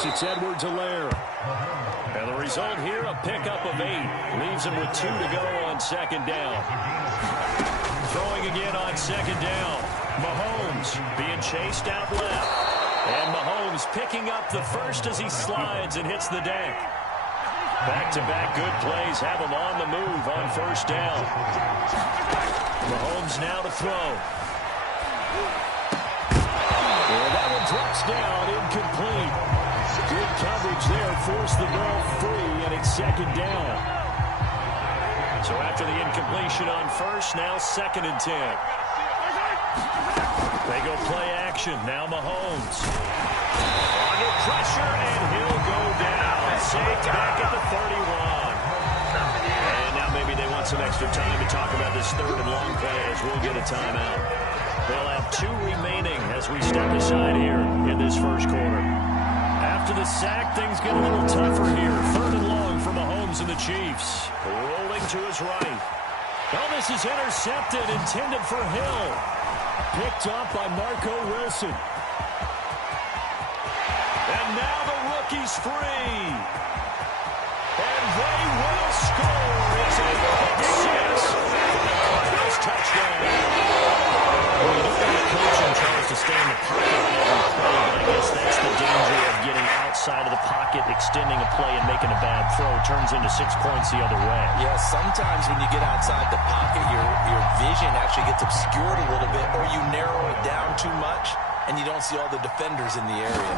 Chiefs, it's Edwards-Helaire. And the result here, a pickup of 8. Leaves him with 2 to go on second down. Throwing again on second down. Mahomes being chased out left. And Mahomes picking up the first as he slides and hits the deck. Back-to-back good plays have him on the move on first down. Mahomes now to throw. And that one drops down, incomplete. Good coverage there, forced the ball free, and it's second down. So after the incompletion on first, now second and 10. They go play action, now Mahomes. Under pressure, and he'll go down. Saved back at the 31. And now maybe they want some extra time to talk about this third and long play as we'll get a timeout. They'll have 2 remaining as we step aside here in this first quarter. After the sack, things get a little tougher here. Third and long for Mahomes and the Chiefs. Rolling to his right. Oh, this is intercepted, intended for Hill. Picked up by Marco Wilson. And now the rookie's free. And they will score. It's a pick 6. Cardinals touchdown. Well, you know the coaching tries to stay in the pocket on every play, but I guess that's the danger of getting outside of the pocket, extending a play and making a bad throw. Turns into 6 points the other way. Yeah, sometimes when you get outside the pocket, your vision actually gets obscured a little bit, or you narrow it down too much, and you don't see all the defenders in the area.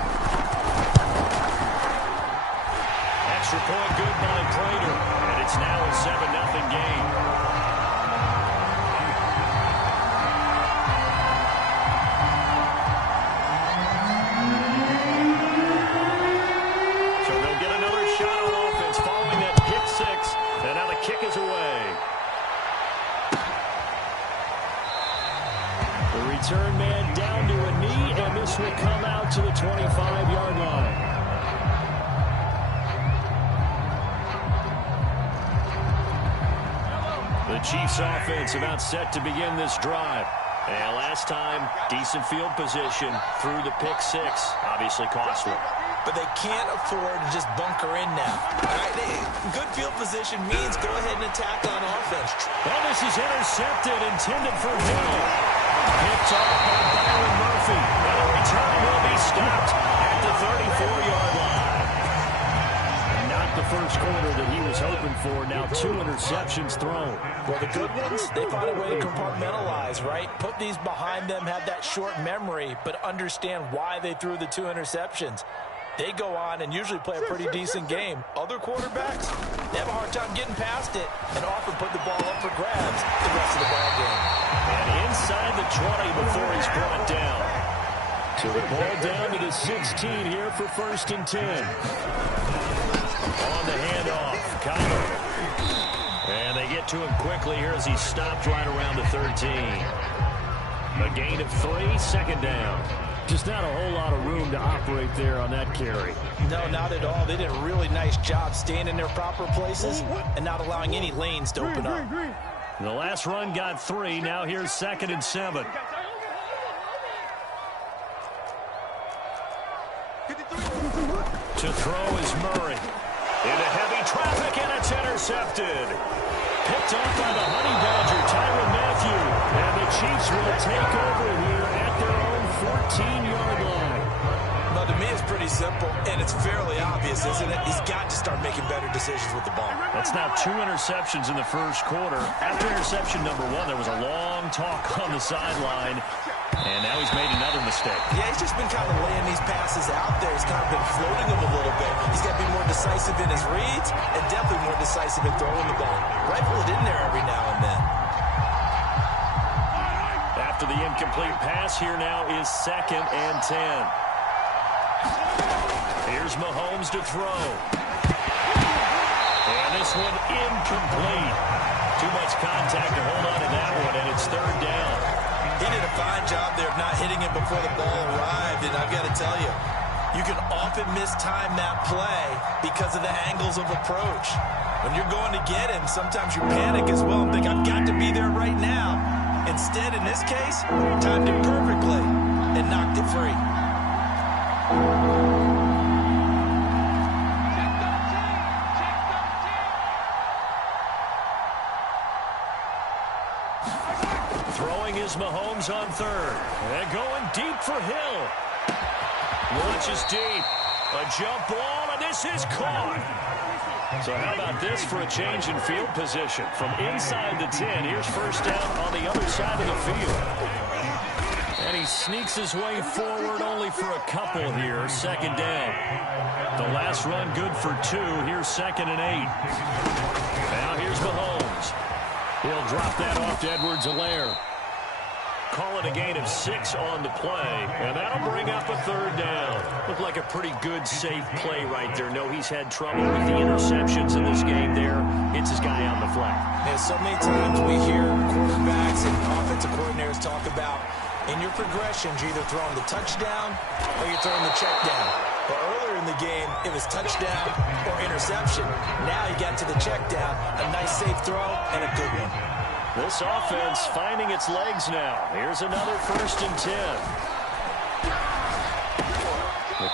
Extra point good by Prater, and it's now a 7-0 game. Kick is away. The return man down to a knee, and this will come out to the 25-yard line. The Chiefs offense about set to begin this drive. And last time, decent field position through the pick 6. Obviously costly. But they can't afford to just bunker in now. All right? Good field position means go ahead and attack on offense. Well, this is intercepted, intended for Hill. Picked off by Byron Murphy. And the return will be stopped at the 34-yard line. Not the first quarter that he was hoping for. Now 2 interceptions thrown. Well, the good ones, they find a way to compartmentalize, right? Put these behind them, have that short memory, but understand why they threw the 2 interceptions. They go on and usually play a pretty decent game. Other quarterbacks, they have a hard time getting past it and often put the ball up for grabs the rest of the ball game. And inside the 20 before he's brought down. So the ball down to the 16 here for first and 10. On the handoff, Kyler. And they get to him quickly here as he stopped right around the 13. A gain of 3, second down. Just not a whole lot of room to operate there on that carry. No, not at all. They did a really nice job staying in their proper places and not allowing any lanes to open up. The last run got 3. Now here's second and 7. To throw is Murray. Into heavy traffic, and it's intercepted. Picked off by the Honey Badger, Tyrann Mathieu. And the Chiefs will take over here at their own 14-yard line. Well, to me, it's pretty simple, and it's fairly obvious, isn't it? He's got to start making better decisions with the ball. That's now 2 interceptions in the first quarter. After interception number 1, there was a long talk on the sideline, and now he's made another mistake. Yeah, he's just been kind of laying these passes out there. He's kind of been floating them a little bit. He's got to be more decisive in his reads and definitely more decisive in throwing the ball. Rifle it in there every now and then. After the incomplete pass, here now is second and 10. Here's Mahomes to throw. And this one incomplete. Too much contact to hold on to that one, and it's third down. He did a fine job there of not hitting it before the ball arrived, and I've got to tell you, you can often mistime that play because of the angles of approach. When you're going to get him, sometimes you panic as well and think, I've got to be there right now. Instead, in this case, timed it perfectly and knocked it free. throwing is Mahomes on third. And going deep for Hill. Launches deep. A jump ball, and this is caught. So how about this for a change in field position? From inside the 10, here's first down on the other side of the field. And he sneaks his way forward only for a couple here. Second down. The last run good for 2. Here's 2nd and 8. Now here's Mahomes. He'll drop that off to Edwards-Helaire. Call it a gain of 6 on the play, and that'll bring up a third down. Looked like a pretty good, safe play right there. No, he's had trouble with the interceptions in this game there. Hits his guy out in the flat. Yeah, so many times we hear quarterbacks and offensive coordinators talk about in your progressions, you're either throwing the touchdown or you're throwing the check down. But earlier in the game, it was touchdown or interception. Now you got to the check down, a nice safe throw, and a good one. This offense finding its legs now. Here's another 1st and 10.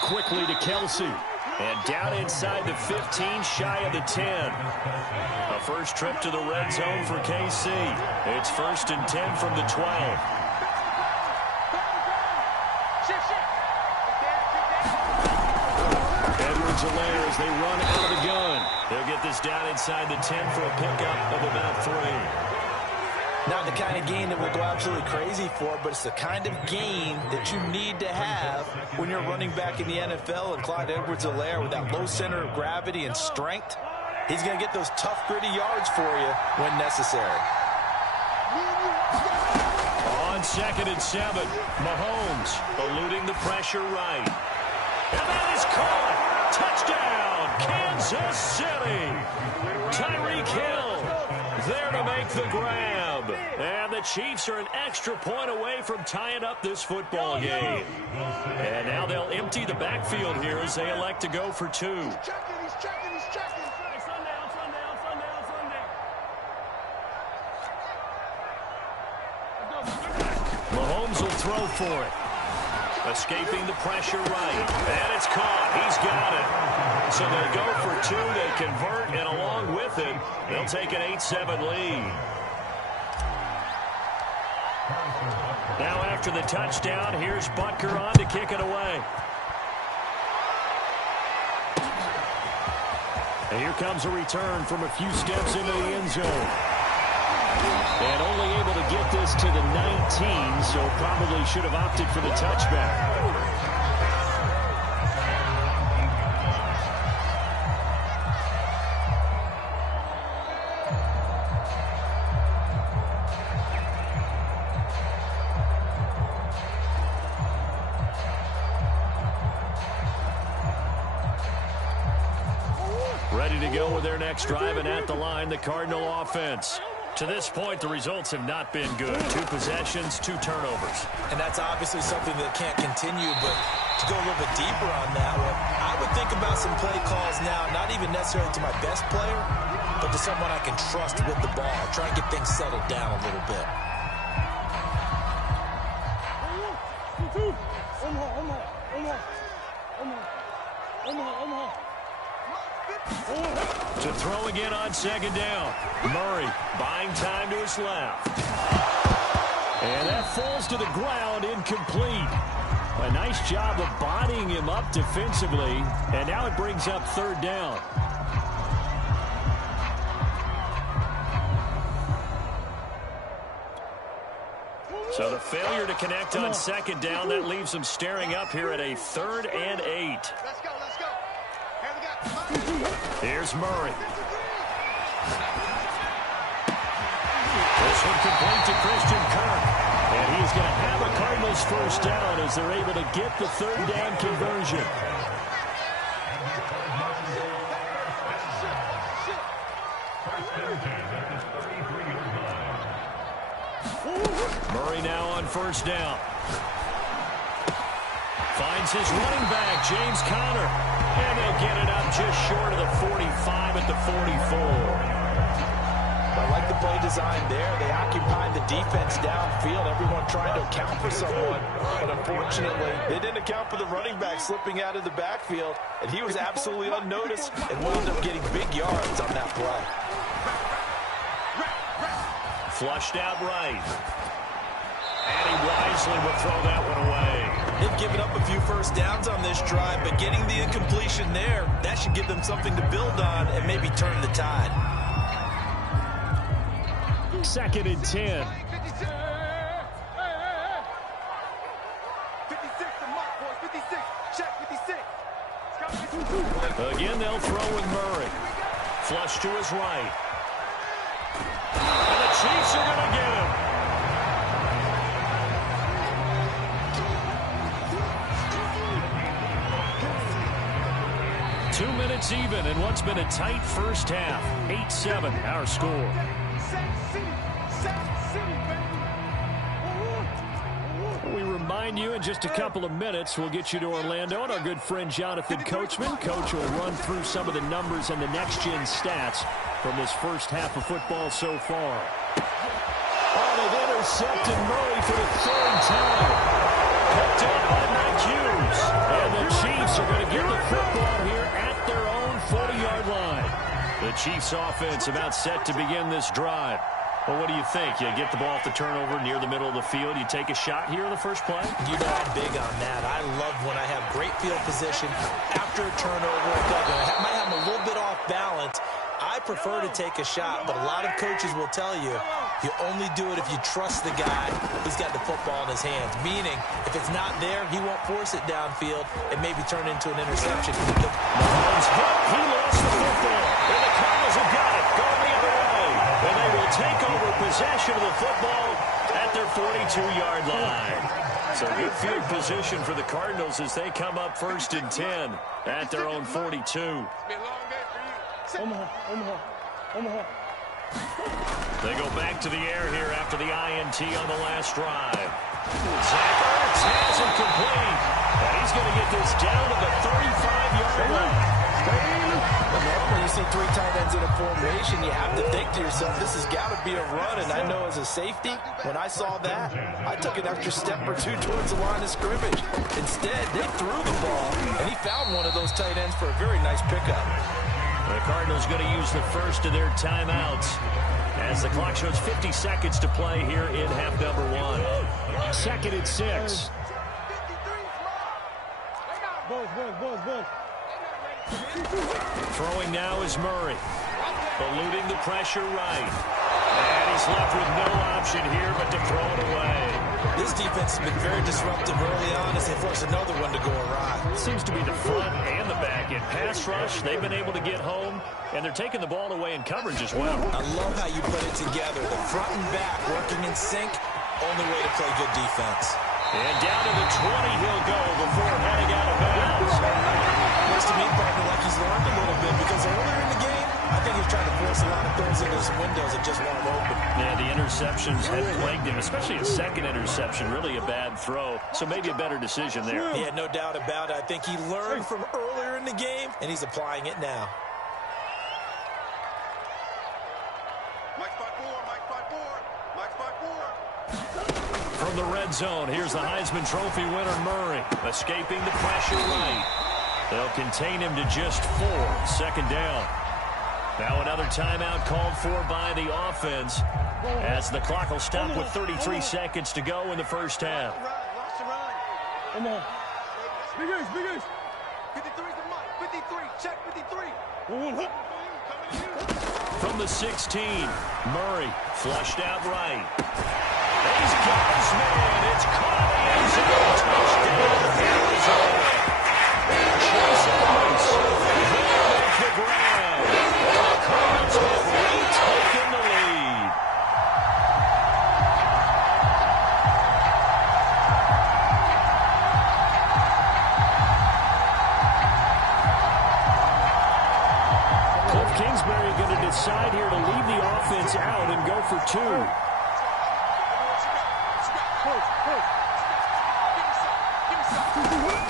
Quickly to Kelsey. And down inside the 15, shy of the 10. A first trip to the red zone for KC. It's 1st and 10 from the 12. Edwards-Helaire as they run out of the gun. They'll get this down inside the 10 for a pickup of about 3. Not the kind of gain that we'll go absolutely crazy for, but it's the kind of gain that you need to have when you're running back in the NFL. And Clyde Edwards-Helaire, with that low center of gravity and strength, he's going to get those tough, gritty yards for you when necessary. On 2nd and 7, Mahomes eluding the pressure right. And that is caught. Touchdown, Kansas City. Tyreek Hill there to make the grab. And the Chiefs are an extra point away from tying up this football game. And now they'll empty the backfield here as they elect to go for 2. He's checking. Mahomes will throw for it. Escaping the pressure right. And it's caught. He's got it. So they go for 2. They convert, and along with it, they'll take an 8-7 lead. Now after the touchdown, here's Butker on to kick it away. And here comes a return from a few steps into the end zone. And only able to get this to the 19, so probably should have opted for the touchback. Ready to go with their next drive, and at the line, the Cardinal offense. To this point, the results have not been good. 2 possessions, 2 turnovers. And that's obviously something that can't continue, but to go a little bit deeper on that one, I would think about some play calls now, not even necessarily to my best player, but to someone I can trust with the ball. Try and get things settled down a little bit. To throw again on 2nd down. Murray buying time to his left. And that falls to the ground, incomplete. A nice job of bodying him up defensively. And now it brings up 3rd down. So the failure to connect on 2nd down, that leaves them staring up here at a 3rd and 8. Let's go. Here's Murray. This one complete to Christian Kirk. And he's going to have a Cardinals first down as they're able to get the 3rd down conversion. Murray now on 1st down. Finds his running back, James Conner. And they'll get it up just short of the 45 at the 44. I like the play design there. They occupied the defense downfield, everyone trying to account for someone. But unfortunately, they didn't account for the running back slipping out of the backfield. And he was absolutely unnoticed and wound up getting big yards on that play. Flushed out right. And he wisely will throw that one away. They've given up a few first downs on this drive, but getting the incompletion there, that should give them something to build on and maybe turn the tide. 2nd and 10. Again, they'll throw with Murray. Flush to his right. And the Chiefs are going to get him. Two minutes even in what's been a tight first half. 8-7, our score. We remind you in just a couple of minutes we'll get you to Orlando, and our good friend Jonathan Coachman. Coach will run through some of the numbers and the next-gen stats from this first half of football so far. Oh, they've intercepted Murray for the 3rd time. Picked up by Mike Hughes. And the Chiefs are going to get the football here at their own 40-yard line. The Chiefs offense about set to begin this drive. Well, what do you think? You get the ball off the turnover near the middle of the field. You take a shot here on the first play? You know I'm big on that. I love when I have great field position after a turnover. I might have them a little bit off balance. I prefer to take a shot, but a lot of coaches will tell you you only do it if you trust the guy who's got the football in his hands. Meaning, if it's not there, he won't force it downfield and maybe turn into an interception. Mahomes hit. He lost the football. And the Cardinals have got it. Going the other way. And they will take over possession of the football at their 42-yard line. So good field position for the Cardinals as they come up 1st and 10 at their own 42. They go back to the air here after the INT on the last drive. Zach Ertz has him complete. And he's going to get this down to the 35-yard line. When you see 3 tight ends in a formation, you have to think to yourself, this has got to be a run. And I know as a safety, when I saw that, I took an extra step or two towards the line of scrimmage. Instead, they threw the ball, and he found one of those tight ends for a very nice pickup. The Cardinals going to use the first of their timeouts as the clock shows 50 seconds to play here in half number 1. 2nd and 6. Throwing now is Murray. Eluding the pressure right. And he's left with no option here but to throw it away. This defense has been very disruptive early on as they force another one to go awry. Seems to be the front and the back. In pass rush, they've been able to get home, and they're taking the ball away in coverage as well. I love how you put it together. The front and back working in sync, only way to play good defense. And down to the 20 he'll go before heading out of bounds. Looks to me, partner, like he's learned a little bit because earlier in the game, I think he's trying to force a lot of throws into some windows that just weren't open. Yeah, the interceptions had plagued him, especially a second interception, really a bad throw. So maybe a better decision there. He had no doubt about it. I think he learned from earlier in the game, and he's applying it now. From the red zone, here's the Heisman Trophy winner, Murray, escaping the pressure right. They'll contain him to just 4. 2nd down. Now another timeout called for by the offense as the clock will stop with 33 seconds to go in the first half. Come on. Big Ace, Big Ace. 53's the mic. 53. Check 53. From the 16, Murray flushed out right. He's got his man. It's caught in the end zone. Touchdown, Arizona. Chase Edmonds. They'll make the grab. The Cardinals have retaken the lead. Cliff Kingsbury going to decide here to leave the offense out and go for 2.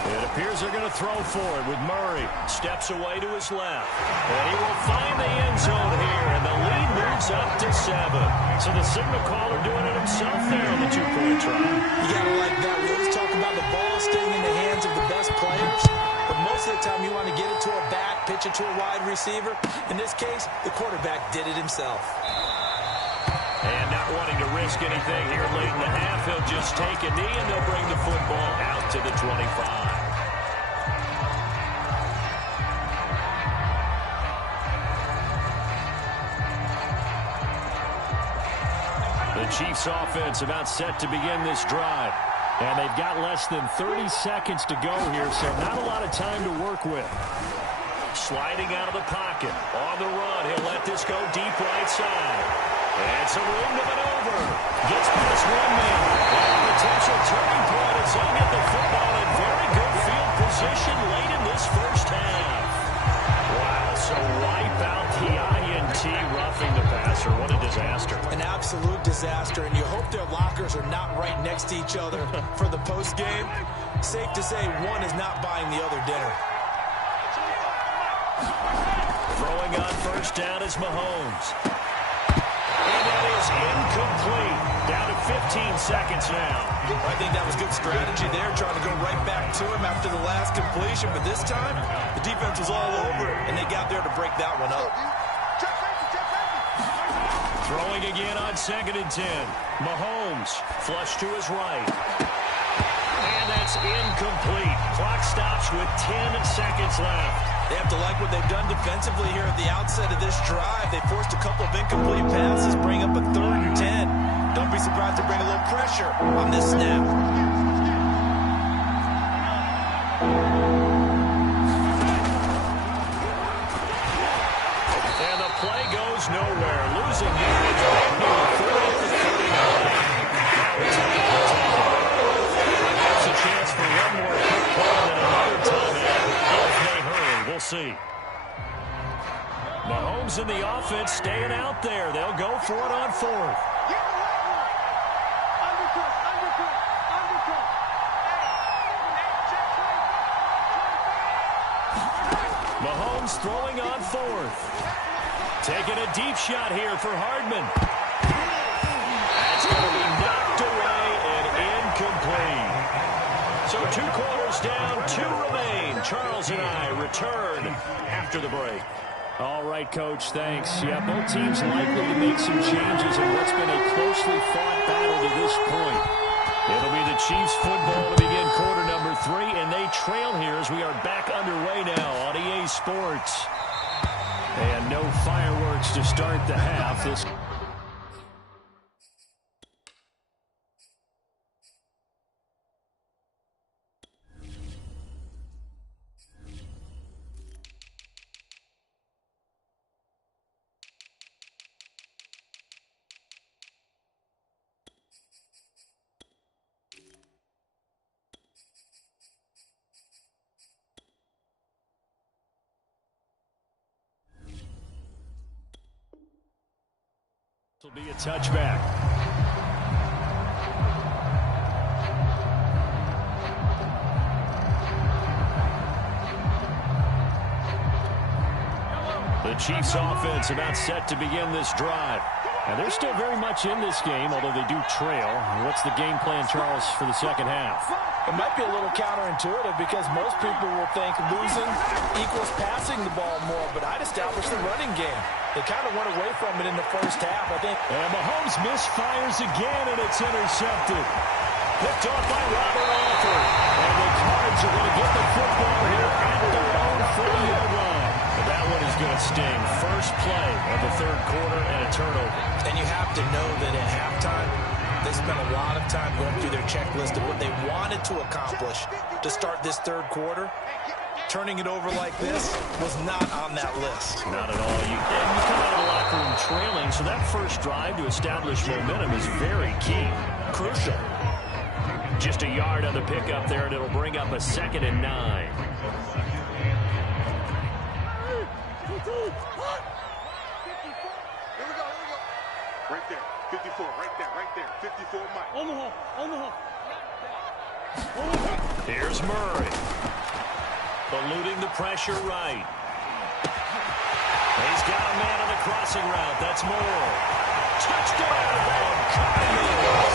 It appears they're going to throw for it with Murray. Steps away to his left. And he will find the end zone here, and the lead moves up to 7. So the signal caller doing it himself there on the 2-point try. You got to like that. We always talk about the ball staying in the hands of the best players. But most of the time you want to get it to a back, pitch it to a wide receiver. In this case, the quarterback did it himself. And now Not wanting to risk anything here late in the half, he'll just take a knee, and they'll bring the football out to the 25. The Chiefs offense about set to begin this drive. And they've got less than 30 seconds to go here, so not a lot of time to work with. Sliding out of the pocket. On the run, he'll let this go deep right side. And some room to maneuver. Gets past one man. And a potential turning point as he'll get the football in very good field position late in this first half. Wow, so wipe out the INT roughing the passer. What a disaster. An absolute disaster, and you hope their lockers are not right next to each other for the postgame. Safe to say one is not buying the other dinner. Throwing on first down is Mahomes. And that is incomplete. Down to 15 seconds now. I think that was good strategy there, trying to go right back to him after the last completion. But this time, the defense was all over, and they got there to break that one up. Throwing again on 2nd and 10. Mahomes, flush to his right. And that's incomplete. Clock stops with 10 seconds left. They have to like what they've done defensively here at the outset of this drive. They forced a couple of incomplete passes, bring up a 3rd and 10. Don't be surprised to bring a little pressure on this snap. And the play goes nowhere. Losing yards right near 40 to 39. Perhaps a chance for one more quick play and then another timeout if they hurry. We'll see. Mahomes and the offense staying out there. They'll go for it on 4th. Mahomes throwing on 4th. Taking a deep shot here for Hardman. That's going to be knocked away and incomplete. So 2 quarters down, 2 remain. Charles and I return after the break. All right, Coach, thanks. Yeah, both teams likely to make some changes in what's been a closely fought battle to this point. It'll be the Chiefs football to begin quarter number 3, and they trail here as we are back underway now on EA Sports. And no fireworks to start the half. This will be a touchback. The Chiefs offense about set to begin this drive. And they're still very much in this game, although they do trail. What's the game plan, Charles, for the second half? It might be a little counterintuitive because most people will think losing equals passing the ball more, but I'd establish the running game. They kind of went away from it in the first half, I think. And Mahomes misfires again, and it's intercepted. Picked off by Robert Alford. And the Cards are going to get the football here at their own 40-yard line. But that one is going to sting. First play of the 3rd quarter and a turnover. And you have to know that at halftime, they spent a lot of time going through their checklist of what they wanted to accomplish to start this 3rd quarter. Turning it over like this was not on that list. Not at all. You come out of the locker room trailing, so that first drive to establish momentum is very key. Crucial. Just a yard on the pickup there, and it'll bring up a 2nd and 9. Right there, 54, right there, 54, Mike. On the hole. Here's Murray. Eluding the pressure right. He's got a man on the crossing route. That's Moore. Touchdown, Cardinals.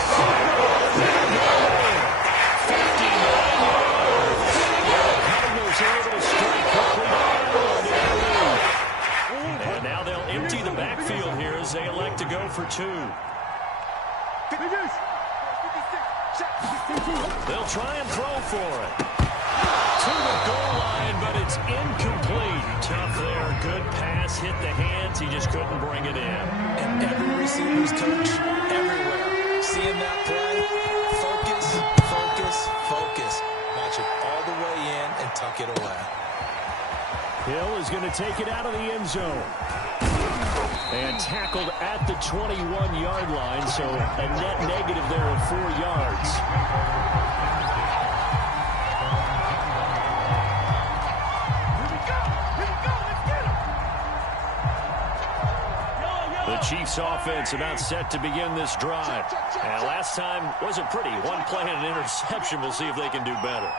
59 yards. The Cardinals are able to strike quickly down. And now they'll empty the backfield here as they elect to go for 2. They'll try and throw for it. To the goal line, but it's incomplete. Tough there. Good pass. Hit the hands. He just couldn't bring it in. And every receiver's coach everywhere. Seeing that play, focus, focus, focus. Watch it all the way in and tuck it away. Hill is going to take it out of the end zone. And tackled at the 21-yard line, so a net negative there of 4 yards. The Chiefs offense about set to begin this drive. And last time wasn't pretty. One play and an interception. We'll see if they can do better.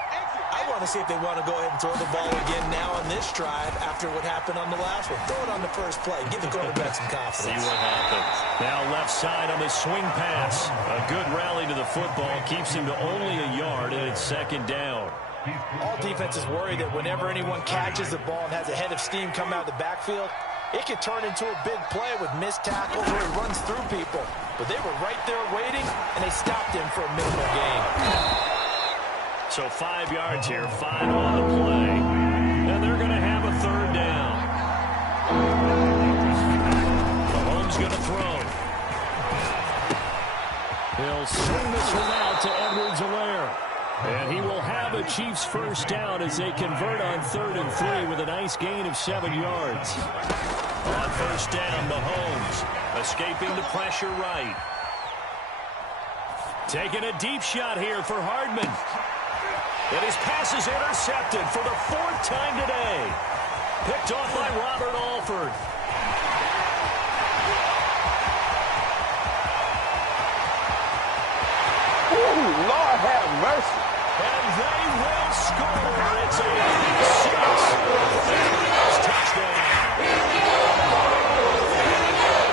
I want to see if they want to go ahead and throw the ball again now on this drive after what happened on the last one. Throw it on the first play. Give the quarterback some confidence. See what happens. Now left side on the swing pass. A good rally to the football. Keeps him to only a yard, and it's second down. All defenses worry that whenever anyone catches the ball and has a head of steam come out of the backfield, it can turn into a big play with missed tackles where he runs through people. But they were right there waiting, and they stopped him for a minimal gain. So 5 yards here, 5 on the play. And they're going to have a third down. Mahomes going to throw. He'll swing this one out to Edwards-Helaire. And he will have a Chiefs first down as they convert on 3rd and 3 with a nice gain of 7 yards. On first down, Mahomes escaping the pressure right. Taking a deep shot here for Hardman. And his pass is intercepted for the 4th time today. Picked off by Robert Alford. Ooh, Lord have mercy. And they will score. It's a 6. Touchdown.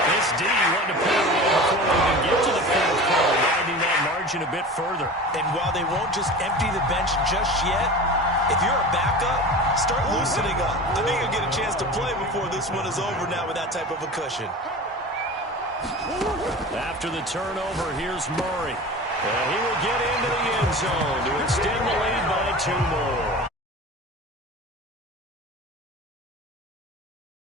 This D wanted to put it away before they can get to the 4th quarter, widening that margin a bit further. And while they won't just empty the bench just yet, if you're a backup, start loosening up. I think you'll get a chance to play before this one is over now with that type of a cushion. After the turnover, here's Murray. And he will get into the end zone to extend the lead by 2 more.